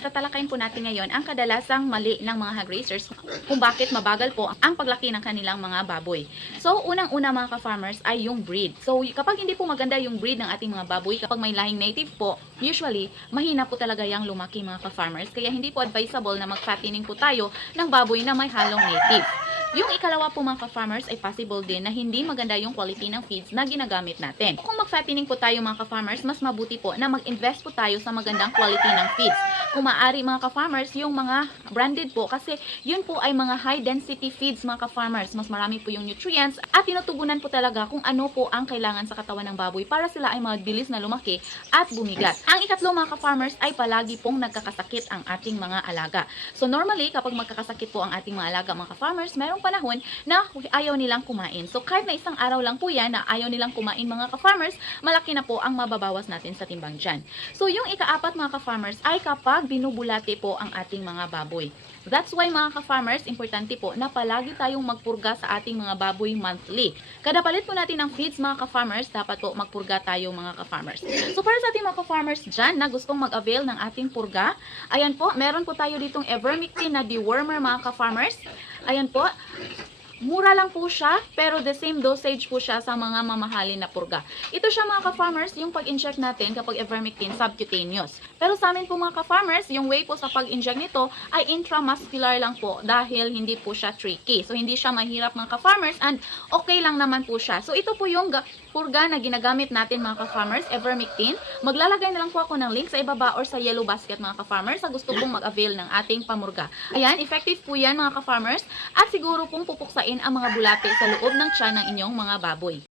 Tatalakayin po natin ngayon ang kadalasang mali ng mga hog raisers kung bakit mabagal po ang paglaki ng kanilang mga baboy. So, unang-una mga ka-farmers ay yung breed. So, kapag hindi po maganda yung breed ng ating mga baboy, kapag may lahing native po, usually, mahina po talaga yung lumaki mga ka-farmers. Kaya hindi po advisable na mag-fattening po tayo ng baboy na may halong native. Yung ikalawa po mga ka-farmers ay possible din na hindi maganda yung quality ng feeds na ginagamit natin. Kung mag-fattening po tayo mga ka-farmers, mas mabuti po na mag-invest po tayo sa magandang quality ng feeds. Kung maaari mga ka-farmers, yung mga branded po kasi yun po ay mga high density feeds mga ka-farmers. Mas marami po yung nutrients at tinutugunan po talaga kung ano po ang kailangan sa katawan ng baboy para sila ay mabilis na lumaki at bumigat. Ang ikatlo mga ka-farmers ay palagi pong nagkakasakit ang ating mga alaga. So normally kapag magkakasakit po ang ating mga alaga mga ka-farmers, mayroong panahon na ayaw nilang kumain. So kahit na isang araw lang po yan na ayaw nilang kumain mga ka-farmers, malaki na po ang mababawas natin sa timbang dyan. So yung ikaapat mga ka-farmers ay kapag binubulate po ang ating mga baboy. That's why mga ka-farmers, importante po na palagi tayong magpurga sa ating mga baboy monthly. Kada palit po natin ng feeds mga ka-farmers, dapat po magpurga tayo mga ka-farmers. So para sa ating mga ka-farmers dyan na gustong mag-avail ng ating purga, ayan po, meron po tayo ditong Evermectin na dewormer mga ka-farmers. Ayan po, Mura lang po siya, pero the same dosage po siya sa mga mamahalin na purga. Ito siya mga ka-farmers, yung pag-inject natin kapag ivermectin subcutaneous. Pero sa amin po mga ka-farmers, yung way po sa pag-inject nito ay intramuscular lang po dahil hindi po siya tricky. So hindi siya mahirap mga ka-farmers and okay lang naman po siya. So ito po yung ga- purga na ginagamit natin mga ka-farmers, ivermectin. Maglalagay na lang po ako ng link sa ibaba or sa yellow basket mga ka-farmers sa gusto pong mag-avail ng ating pamurga. Ayan, effective po yan mga ka-farmers at siguro pong pupuksain ang mga bulate sa loob ng tiyan ng inyong mga baboy.